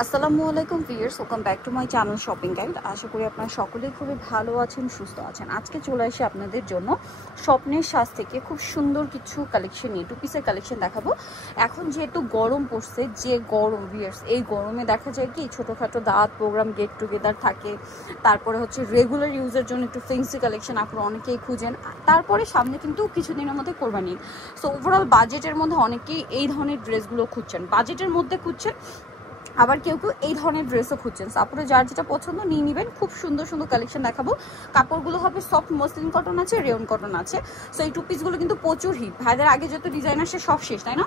আসসালামু আলাইকুম viewers, welcome back to my channel shopping guide. আশা করি আপনারা সকলেই খুবই ভালো আছেন, সুস্থ আছেন। আজকে চলে আসি আপনাদের জন্য স্বপ্নের সাজ থেকে খুব সুন্দর কিছু কালেকশন নিয়ে টু পিসের কালেকশন দেখাবো। এখন যেহেতু গরম পড়ছে, যে গরম ভিউয়ার্স, এই গরমে দেখা যায় কি ছোটোখাটো দাওয়াত প্রোগ্রাম, গেট টুগেদার থাকে, তারপরে হচ্ছে রেগুলার ইউজের জন্য একটু ফেন্সি কালেকশন আপনারা অনেকেই খুঁজেন। তারপরে সামনে কিন্তু কিছুদিনের মধ্যে কোরবানি। সো ওভারঅল বাজেটের মধ্যে অনেকেই এই ধরনের ড্রেসগুলো খুঁজছেন, বাজেটের মধ্যে খুঁজছেন, আবার কেউ কেউ এই ধরনের ড্রেসও খুঁজছেন। আপনারা যার যেটা পছন্দ নিয়ে নেবেন। খুব সুন্দর সুন্দর কালেকশন দেখাবো। কাপড়গুলো হবে সফট মসলিন কটন আছে, রেয়ন কটন আছে। সো এই টু পিসগুলো কিন্তু প্রচুর হিট, ভাইদের আগে যত ডিজাইন আসে সব শেষ, তাই না?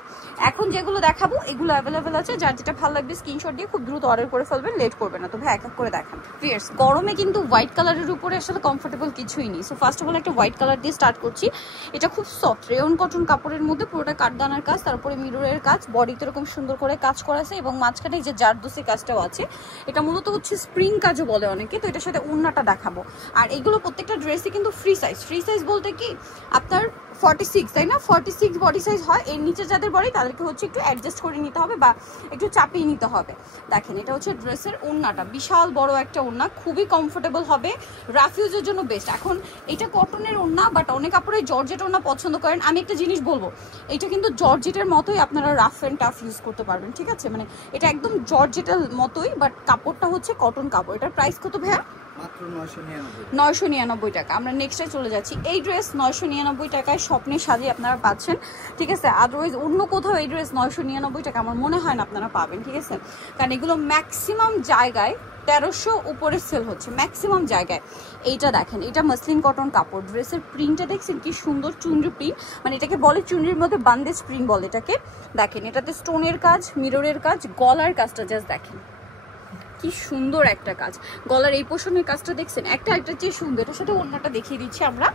এখন যেগুলো দেখাবো এগুলো অ্যাভেলেবেল আছে, যার যেটা ভালো লাগবে স্ক্রিনশট দিয়ে খুব দ্রুত অর্ডার করে ফেলবেন, লেট করবেন না। তো ভাই এক এক করে দেখান। ফিয়ার্স গরমে কিন্তু হোয়াইট কালারের উপরে আসলে কমফোর্টেবল কিছুই নেই। সো ফার্স্ট অফ অল একটা হোয়াইট কালার দিয়ে স্টার্ট করছি। এটা খুব সফট রেয়ন কটন কাপড়ের মধ্যে, পুরোটা কাঠদানার কাজ, তারপরে মিররের কাজ, বডিতে এরকম সুন্দর করে কাজ করা আছে এবং মাঝখানে যে জারদোসি কাজটাও আছে। এটা মূলত হচ্ছে স্প্রিং কাজও বলে অনেকে। তো এটার সাথে ওড়নাটা দেখাবো। আর এগুলো প্রত্যেকটা ড্রেসই কিন্তু ফ্রি সাইজ। ফ্রি সাইজ বলতে কি আপনার 46, তাই না? 46 বডি সাইজ হয়। এর নিচে যাদের বডি তাদেরকে হচ্ছে একটু অ্যাডজাস্ট করে নিতে হবে বা একটু চাপিয়ে নিতে হবে। দেখেন এটা হচ্ছে ড্রেসের ওড়নাটা, বিশাল বড় একটা ওড়না, খুবই কমফোর্টেবল হবে, রাফ ইউজের জন্য বেস্ট। এখন এটা কটনের ওড়না, বাট অনেক কাপড়ে জর্জেট ওড়না পছন্দ করেন। আমি একটা জিনিস বলবো, এটা কিন্তু জর্জেটের মতোই আপনারা রাফ অ্যান্ড টাফ ইউজ করতে পারবেন, ঠিক আছে? মানে এটা একদম জর্জেটের মতোই, বাট কাপড়টা হচ্ছে কটন কাপড়। এটার প্রাইস কত ভাইয়া? মাত্র 999 টাকা। আমরা নেক্সটে চলে যাচ্ছি। এই ড্রেস 999 টাকায় স্বপ্নের সাজে আপনারা পাচ্ছেন, ঠিক আছে? আদারওয়াইজ অন্য কোথাও এই ড্রেস 999 টাকা আমার মনে হয় না আপনারা পাবেন, ঠিক আছে? কারণ এগুলো ম্যাক্সিমাম জায়গায় 1300 উপরে সেল হচ্ছে, ম্যাক্সিমাম জায়গায়। এইটা দেখেন, এটা মসলিন কটন কাপড়। ড্রেসের প্রিন্টটা দেখছেন কি সুন্দর, চুনরি প্রিন্ট, মানে এটাকে বলে চুনরির মধ্যে বান্দেজ প্রিন্ট বলে এটাকে। দেখেন এটাতে স্টোনের কাজ, মিররের কাজ, গলার কাজটা জাস্ট দেখেন কি সুন্দর একটা কাজ। গলার এই পোর্শনের কাজটা দেখছেন, একটা চেয়ে সুন্দর। এটার সাথে ওড়নাটা দেখিয়ে দিচ্ছি আমরা।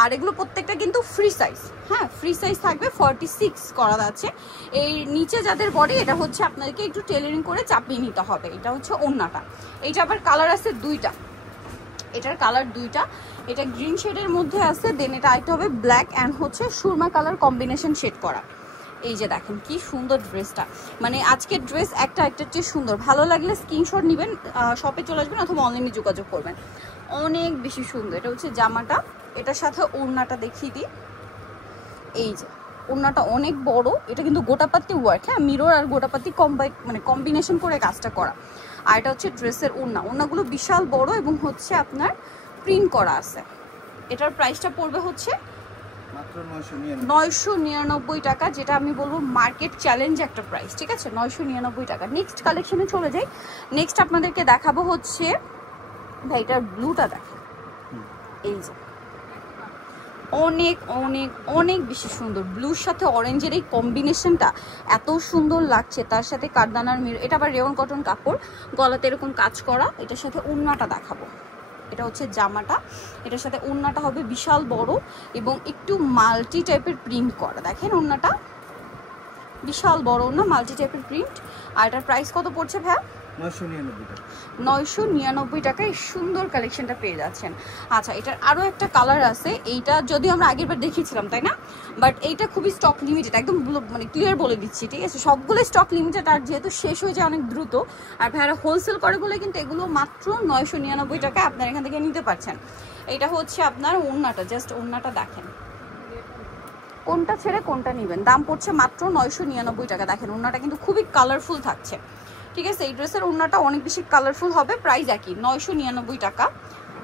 আর এগুলো প্রত্যেকটা কিন্তু ফ্রি সাইজ, হ্যাঁ ফ্রি সাইজ থাকবে। 46 করা আছে। এই নিচে যাদের বডি, এটা হচ্ছে আপনাদেরকে একটু টেলারিং করে চাপিয়ে নিতে হবে। এটা হচ্ছে ওড়নাটা। এইটা আবার কালার আছে দুইটা, এটার কালার দুইটা। এটা গ্রিন শেডের মধ্যে আছে, দেন এটা আরেকটা হবে ব্ল্যাক অ্যান্ড হচ্ছে সুরমা কালার কম্বিনেশন শেড করা। এই যে দেখেন কি সুন্দর ড্রেসটা, মানে আজকের ড্রেস একটা চেয়ে সুন্দর। ভালো লাগলে স্ক্রিনশট নেবেন, শপে চলে আসবেন অথবা অনলাইনে যোগাযোগ করবেন। অনেক বেশি সুন্দর। এটা হচ্ছে জামাটা, এটার সাথে ওড়নাটা দেখিয়ে দিই। এই যে ওড়নাটা অনেক বড়, এটা কিন্তু গোটাপাতি ওয়ার্ক, হ্যাঁ মিরর আর গোটাপাতি কম্বিনেশন করে কাজটা করা। আর এটা হচ্ছে ড্রেসের ওড়না। ওড়নাগুলো বিশাল বড় এবং হচ্ছে আপনার প্রিন্ট করা আছে। এটার প্রাইসটা পড়বে হচ্ছে 999 টাকা, যেটা আমি বলবো মার্কেট চ্যালেঞ্জ একটা প্রাইস, ঠিক আছে? 999 টাকা। নেক্সট কালেকশনে চলে যাই। নেক্সট আপনাদেরকে দেখাবো হচ্ছে ভাই এটার ব্লুটা দেখেন। এই যে অনেক অনেক অনেক বেশি সুন্দর, ব্লুর সাথে অরেঞ্জের এই কম্বিনেশনটা এত সুন্দর লাগছে। তার সাথে কাঠদানার মিরর, এটা আবার রেয়ন কটন কাপড়, গলাতে এরকম কাজ করা। এটার সাথে ওড়নাটা দেখাবো। এটা হচ্ছে জামাটা, এটার সাথে ওড়নাটা হবে বিশাল বড় এবং একটু মাল্টি টাইপের প্রিন্ট করা। দেখেন ওড়নাটা বিশাল বড় ওড়না, মাল্টি টাইপের প্রিন্ট। আর এটার প্রাইস কত পড়ছে ভাইয়া? 999 টাকায় সুন্দর কালেকশনটা পেয়ে যাচ্ছেন। আচ্ছা এটার আরও একটা কালার আছে, এইটা যদিও আমরা আগের বার দেখিয়েছিলাম, তাই না? বাট এইটা খুবই স্টক লিমিটেড, একদম মানে ক্লিয়ার বলে দিচ্ছি, ঠিক আছে? সবগুলো স্টক লিমিটেড, আর যেহেতু শেষ হয়ে যায় অনেক দ্রুত, আর ভাইয়ারা হোলসেল করে বলে কিন্তু এগুলো মাত্র 999 টাকায় আপনারা এখান থেকে নিতে পারছেন। এইটা হচ্ছে আপনার ওড়নাটা, জাস্ট ওড়নাটা দেখেন, কোনটা ছেড়ে কোনটা নেবেন। দাম পড়ছে মাত্র 999 টাকা। দেখেন ওড়নাটা কিন্তু খুবই কালারফুল থাকছে, ঠিক আছে? এই ড্রেসের ওড়নাটা অনেক বেশি কালারফুল হবে। প্রাইস একই 999 টাকা।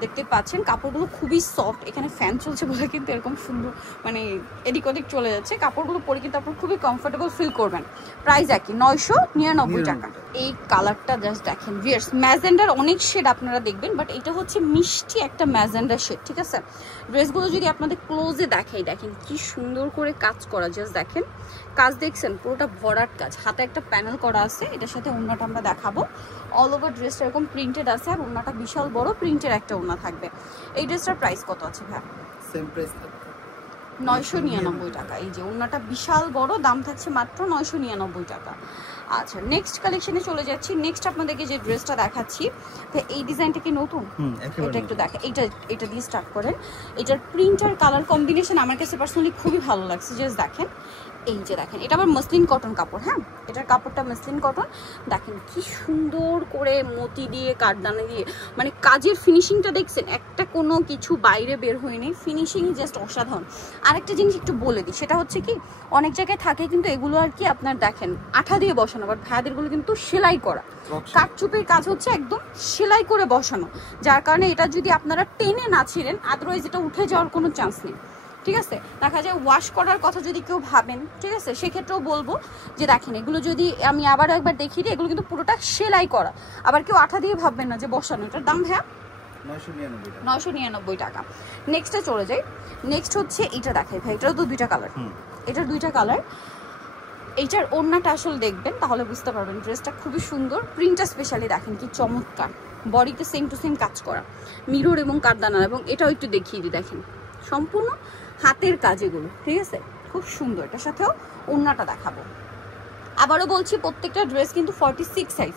দেখতে পাচ্ছেন কাপড়গুলো খুবই সফট। এখানে ফ্যান চলছে বলে কিন্তু এরকম সুন্দর মানে এদিক ওদিক চলে যাচ্ছে। কাপড়গুলো পরে কিন্তু আপনার খুবই কমফোর্টেবল ফিল করবেন। প্রাইস একই 999 টাকা। এই কালারটা জাস্ট দেখেন ভিউয়ার্স, ম্যাজেন্ডার অনেক শেড আপনারা দেখবেন, বাট এটা হচ্ছে মিষ্টি একটা ম্যাজেন্ডার শেড, ঠিক আছে? ড্রেসগুলো যদি আপনাদের ক্লোজে দেখাই, দেখেন কি সুন্দর করে কাজ করা, জাস্ট দেখেন কাজ দেখছেন, পুরোটা ভরাট কাজ, হাতে একটা প্যানেল করা আছে। এটার সাথে ওড়নাটা আমরা দেখাবো। অল ওভার ড্রেসটা এরকম প্রিন্টেড আছে, আর ওড়নাটা বিশাল বড় প্রিন্টের একটা ওড়না থাকবে। এই ড্রেসটার প্রাইস কত আছে ভাই? সেম প্রাইস 999 টাকা। এই যে ওড়নাটা বিশাল বড়, দাম থাকছে মাত্র 999 টাকা। আচ্ছা নেক্সট কালেকশনে চলে যাচ্ছি। নেক্সট আপনাদেরকে যে ড্রেসটা দেখাচ্ছি, তো এই ডিজাইনটা কি নতুন? এটা একটু দেখা, এটা দিয়ে স্টার্ট করেন। এটার প্রিন্ট আর কালার কম্বিনেশন আমার কাছে পার্সোনালি খুবই ভালো লাগছে। জাস্ট দেখেন এই যে দেখেন, এটা আবার মসলিন কটন কাপড়। হ্যাঁ, এটার কাপড়টা মসলিন কটন। দেখেন কি সুন্দর করে মতি দিয়ে কাঠদানা দিয়ে, মানে কাজের ফিনিশিংটা দেখছেন, একটা কোনো কিছু বাইরে বের হয়নি, ফিনিশিং জাস্ট অসাধারণ। আরেকটা জিনিস একটু বলে দিই, সেটা হচ্ছে কি অনেক জায়গায় থাকে কিন্তু এগুলো আর কি আপনার দেখেন আঠা দিয়ে বসানো, বাট ভাইয়াদেরগুলো কিন্তু সেলাই করা, কাঠচুপির কাজ হচ্ছে একদম সেলাই করে বসানো, যার কারণে এটা যদি আপনারা টেনে না ছিঁড়েন আদারওয়াইজ এটা উঠে যাওয়ার কোনো চান্স নেই। ঠিক আছে, দেখা যায় ওয়াশ করার কথা যদি কেউ ভাবেন, ঠিক আছে, সেক্ষেত্রেও বলবো যে দেখেন এগুলো যদি আমি আবার একবার দেখিয়ে দিই, এগুলো কিন্তু পুরোটা সেলাই করা, আবার কেউ আঠা দিয়ে ভাববেন না যে বসানো। এটার দাম হ্যাঁ 999 টাকা। নেক্সটে চলে যাই। নেক্সট হচ্ছে এটা দেখাই ভাই, এটারও তো দুইটা কালার, এটার দুইটা কালার। এইটার ওড়নাটা আসলে দেখবেন তাহলে বুঝতে পারবেন, ড্রেসটা খুবই সুন্দর, প্রিন্টটা স্পেশালি দেখেন কি চমৎকার, বডিতে সেম টু সেম কাজ করা, মিরর এবং কাঠদানা, এবং এটাও একটু দেখিয়ে দিই, দেখেন সম্পূর্ণ হাতের কাজ এগুলো, ঠিক আছে, খুব সুন্দর। এটার সাথেও ওড়নাটা দেখাবো। আবারও বলছি প্রত্যেকটা ড্রেস কিন্তু 46 সাইজ,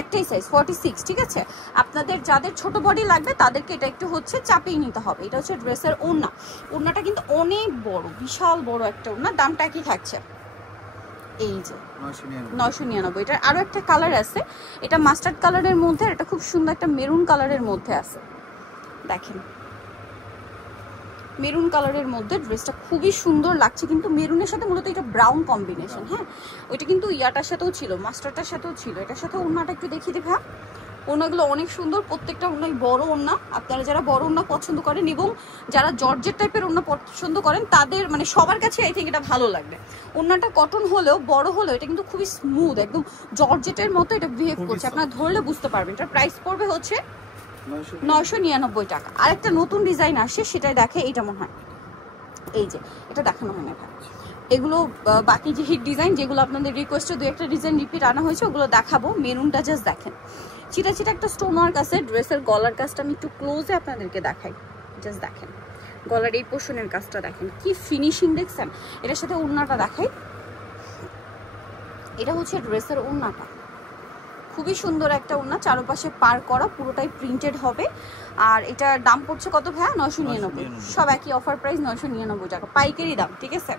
একটাই সাইজ 46, ঠিক আছে। আপনাদের যাদের ছোট বডি লাগবে তাদেরকে এটা একটু হচ্ছে চাপিয়ে নিতে হবে। এটা হচ্ছে ড্রেসের ওড়না, ওড়নাটা কিন্তু অনেক বড়, বিশাল বড় একটা ওড়না। দামটা কি থাকছে? এই যে 999। এটার আরো একটা কালার আছে, এটা মাস্টার্ড কালারের মধ্যে, এটা খুব সুন্দর একটা মেরুন কালারের মধ্যে আছে, দেখেন মেরুন কালারের মধ্যে ড্রেসটা খুবই সুন্দর লাগছে, কিন্তু মেরুনের সাথে মূলত এটা ব্রাউন কম্বিনেশন। হ্যাঁ, ওইটা কিন্তু ইয়াটার সাথেও ছিল, মাস্টারটার সাথেও ছিল। এটার সাথে ওড়নাটা একটু দেখিয়ে দিই ভাই। ওড়নাগুলো অনেক সুন্দর, প্রত্যেকটা ওড়নাই বড় ওড়না। আপনারা যারা বড় ওড়না পছন্দ করেন এবং যারা জর্জেট টাইপের ওড়না পছন্দ করেন তাদের মানে সবার কাছে আই থিঙ্ক এটা ভালো লাগবে। ওড়নাটা কটন হলেও বড় হলেও এটা কিন্তু খুবই স্মুথ, একদম জর্জেটের মতো এটা বিহেভ করছে, আপনারা ধরলে বুঝতে পারবেন। এটার প্রাইস পড়বে হচ্ছে 999 টাকা। আরেকটা নতুন ডিজাইন আসে, সেটাই দেখে, এইটা মনে হয় এই যে এটা দেখানো হয় না, এগুলো বাকি যে হিট ডিজাইন যেগুলো আপনাদের রিকোয়েস্টে দু একটা ডিজাইন রিপিট আনা হয়েছে ওগুলো দেখাবো। মেরুনটা জাস্ট দেখেন, চিটা চিটা একটা স্টোন ওয়ার্ক আছে। ড্রেসের গলার কাজটা আমি একটু ক্লোজে আপনাদেরকে দেখাই, জাস্ট দেখেন গলার এই পোর্শনের কাজটা দেখেন কি ফিনিশিং দেখছেন। এটার সাথে ওড়নাটা দেখাই, এটা হচ্ছে ড্রেসের ওড়নাটা, খুবই সুন্দর একটা ওড়না, চারপাশে পার করা, পুরোটাই প্রিন্টেড হবে। আর এটার দাম পড়ছে কত ভাইয়া? 999। সব একই অফার প্রাইস 999 টাকা, পাইকারি দাম, ঠিক আছে,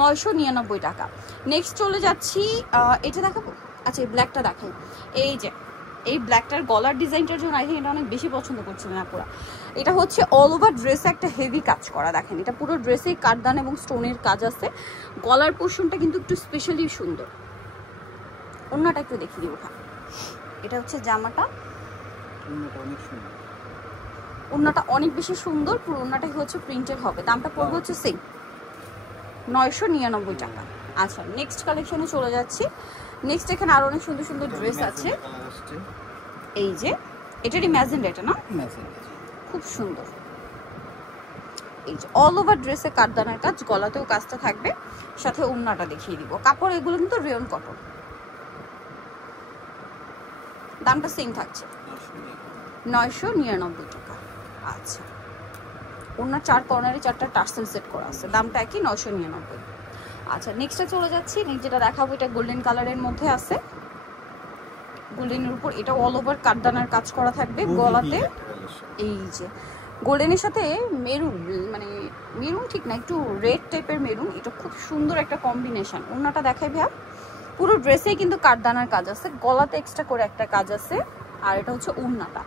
999 টাকা। নেক্সট চলে যাচ্ছি, এটা দেখাবো। আচ্ছা, এই ব্ল্যাকটা দেখাই। এই যে এই ব্ল্যাকটার গলার ডিজাইনটার জন্য আই থিঙ্ক এটা অনেক বেশি পছন্দ করছিলেন আপুরা। এটা হচ্ছে অল ওভার ড্রেসে একটা হেভি কাজ করা, দেখেন এটা পুরো ড্রেসে কাঠদান এবং স্টোনের কাজ আছে। গলার পোর্শনটা কিন্তু একটু স্পেশালি সুন্দর। ওড়নাটা একটু দেখিয়ে দিব ভাই। এটা হচ্ছে জামাটা, ওড়নাটা অনেক বেশি সুন্দর, পুরো ওড়নাটাই হচ্ছে প্রিন্টেড হবে। দামটা পড়বে হচ্ছে সেম 999 টাকা। আচ্ছা, নেক্সট কালেকশনে চলে যাচ্ছি। নেক্সট এখানে আরো অনেক সুন্দর সুন্দর ড্রেস আছে। এই যে এটারই ম্যাজেন্ডা, এটা না খুব সুন্দর। এই যে অল ওভার ড্রেসে কাঠদানার কাজ, গলাতেও কাজটা থাকবে, সাথে ওড়নাটা দেখিয়ে দিব। কাপড় এগুলো কিন্তু রেয়ন কটন। দামটা সেম থাকছে 999 টাকা। আচ্ছা, ওনার চার কর্নারে চারটা টার্সেল সেট করা আছে, দামটা একই 999। আচ্ছা, নেক্সটে চলে যাচ্ছি। নেক্সট যেটা দেখাবো এটা গোল্ডেন কালারের মধ্যে আছে, গোল্ডেনের উপর এটা অল ওভার কাঠদানার কাজ করা থাকবে গলাতে। এই যে গোল্ডেনের সাথে মেরুন, মানে মেরুন ঠিক না, একটু রেড টাইপের মেরুন, এটা খুব সুন্দর একটা কম্বিনেশন। ওড়নাটা দেখাই ভাইয়া, পুরো ড্রেসেই কিন্তু কাঠদানার কাজ আছে, গলাতে এক্সট্রা করে একটা কাজ আছে, আর এটা হচ্ছে ওড়নাটা।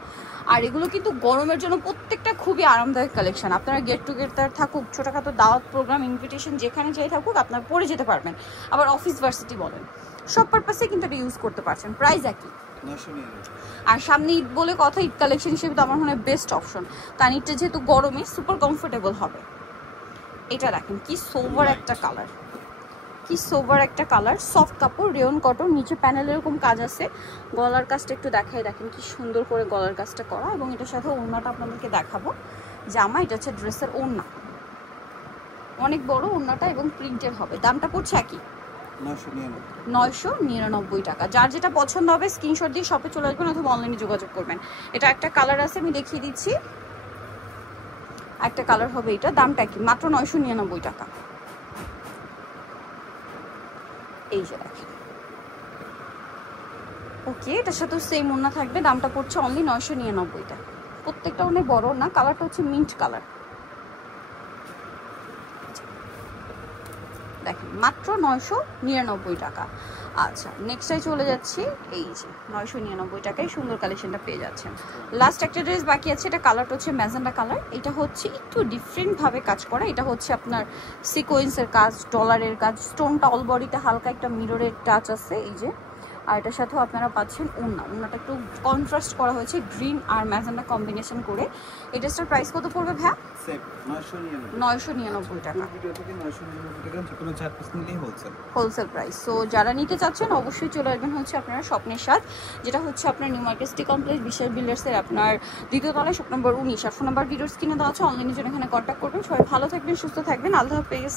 আর এগুলো কিন্তু গরমের জন্য প্রত্যেকটা খুবই আরামদায়ক কালেকশন। আপনারা গেট টুগেদার থাকুক, ছোটোখাটো দাওয়াত প্রোগ্রাম ইনভিটেশন যেখানে যাই থাকুক আপনারা পরে যেতে পারবেন, আবার অফিস ভার্সিটি বলেন সব পারপাসে কিন্তু এটা ইউজ করতে পারছেন। প্রাইস একই। আর সামনে ঈদ বলে কথা, ঈদ কালেকশন হিসেবে তো আমার মনে হয় বেস্ট অপশন, কারণ ঈদটা যেহেতু গরমে সুপার কমফোর্টেবল হবে। এটা দেখেন কি সোভার একটা কালার, কি সোভার একটা কালার, সফট কাপড়, রেয়ন কটন, নিচে প্যানেল এরকম কাজ আছে। গলার কাজটা একটু দেখাই, দেখেন কি সুন্দর করে গলার কাজটা করা, এবং এটার সাথে ওড়নাটা আপনাদেরকে দেখাবো। জামা, এটা হচ্ছে ড্রেসের ওড়না, অনেক বড় ওড়নাটা এবং প্রিন্টের হবে। দামটা পড়ছে একই 999 টাকা। যার যেটা পছন্দ হবে স্ক্রিনশট দিয়ে শপে চলে আসবেন অথবা অনলাইনে যোগাযোগ করবেন। এটা একটা কালার আছে, আমি দেখিয়ে দিচ্ছি, একটা কালার হবে এটা। দামটা কি? মাত্র 999 টাকা। এই যে দেখেন, ওকে, এটার সাথে সেম ওড়না থাকবে, দামটা পড়ছে অনলি 999 টাকা। প্রত্যেকটা অনেক বড় না, কালারটা হচ্ছে মিন্ট কালার। দেখেন মাত্র 999 টাকা। আচ্ছা নেক্সটটাই চলে যাচ্ছি, এই যে 999 টাকায় সুন্দর কালেকশনটা পেয়ে যাচ্ছেন। লাস্ট একটা ড্রেস বাকি আছে, এটা কালারটা হচ্ছে ম্যাজেন্ডা কালার। এটা হচ্ছে একটু ডিফারেন্টভাবে কাজ করা, এটা হচ্ছে আপনার সিকোয়েন্সের কাজ, ডলারের কাজ, স্টোনটা অল বডিতে হালকা একটা মিররের টাচ আছে এই যে। আর এটার সাথেও আপনারা পাচ্ছেন ওড়নাটা একটু কন্ট্রাস্ট করা হয়েছে গ্রিন আর ম্যাজেন্ডা কম্বিনেশন করে। এই ড্রেসটার প্রাইস কত পড়বে ভাইয়া? 999 টাকা হোলসেল প্রাইস। সো যারা নিতে চাচ্ছেন অবশ্যই চলে আসবেন হচ্ছে আপনারা স্বপ্নের স্বাদ, যেটা হচ্ছে আপনার নিউ মার্কেট সিটি কমপ্লেক্স বিশাল বিল্ডার্সের আপনার দ্বিতীয় তলায়, শপ নম্বর 19। আর ফোন নাম্বার ভিডিওস কিনে দেওয়া আছে, অনলাইনের জন্য এখানে কন্ট্যাক্ট করবেন। সবাই ভালো থাকবেন, সুস্থ থাকবেন, আল্লাহ হাফেজ।